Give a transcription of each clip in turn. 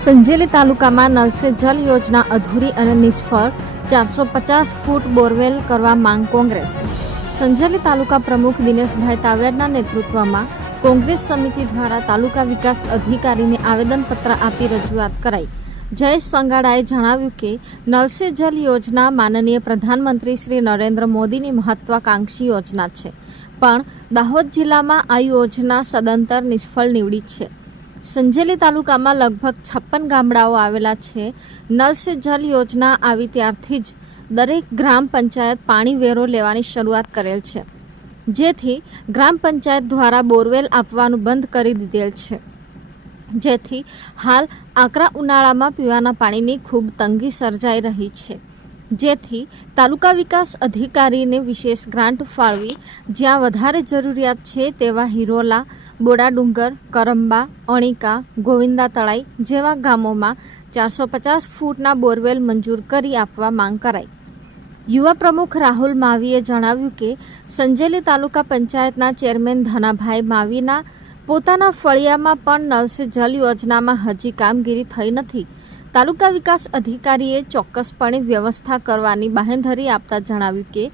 સંજેલી તાલુકામાં નલ સે જલ યોજના અધૂરી અને નિષ્ફળ, 450 ફૂટ બોરવેલ કરવા માંગ કોંગ્રેસ. સંજેલી તાલુકા પ્રમુખ દિનેશભાઈ તાવડિયાના નેતૃત્વમાં કોંગ્રેસ સમિતિ દ્વારા તાલુકા વિકાસ અધિકારીને આવેદનપત્ર આપી રજૂઆત કરાઈ. જયેશ સંગાડાએ જણાવ્યું કે નલ સે જલ યોજના માનનીય પ્રધાનમંત્રી શ્રી નરેન્દ્ર મોદીની મહત્વાકાંક્ષી યોજના છે, પણ દાહોદ જિલ્લામાં આ યોજના સદંતર નિષ્ફળ નીવડી છે. સંજેલી તાલુકામાં લગભગ 56 ગામડાઓ આવેલા છે. નલ સે જલ યોજના આવી ત્યારથી જ દરેક ગ્રામ પંચાયત પાણી વેરો લેવાની શરૂઆત કરેલ છે, જેથી ગ્રામ પંચાયત દ્વારા બોરવેલ આપવાનું બંધ કરી દીધેલ છે, જેથી હાલ આકરા ઉનાળામાં પીવાના પાણીની ખૂબ તંગી સર્જાઈ રહી છે. જેથી તાલુકા વિકાસ અધિકારીને વિશેષ ગ્રાન્ટ ફાળવી જ્યાં વધારે જરૂરિયાત છે તેવા હિરોલા, બોડાડુંગર, કરંબા, અણીકા, ગોવિંદા તળાઈ જેવા ગામોમાં 450 ફૂટના બોરવેલ મંજૂર કરી આપવા માંગ કરાઈ. યુવા પ્રમુખ રાહુલ માવીએ જણાવ્યું કે સંજેલી તાલુકા પંચાયતના ચેરમેન ધનાભાઈ માવીના પોતાના ફળિયામાં પણ નલ સે જલ યોજનામાં હજી કામગીરી થઈ નથી. તાલુકા વિકાસ અધિકારીએ ચોક્કસપણે વ્યવસ્થા કરવાની બાંહેધરી આપતા જણાવ્યું કે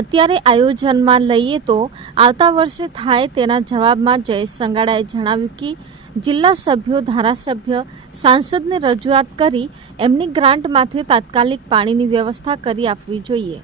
અત્યારે આયોજનમાં લઈએ તો આવતા વર્ષે થાય. તેના જવાબમાં જયેશ સંગાડાએ જણાવ્યું કે જિલ્લા સભ્યો, ધારાસભ્ય, સાંસદને રજૂઆત કરી એમની ગ્રાન્ટમાંથી તાત્કાલિક પાણીની વ્યવસ્થા કરી આપવી જોઈએ.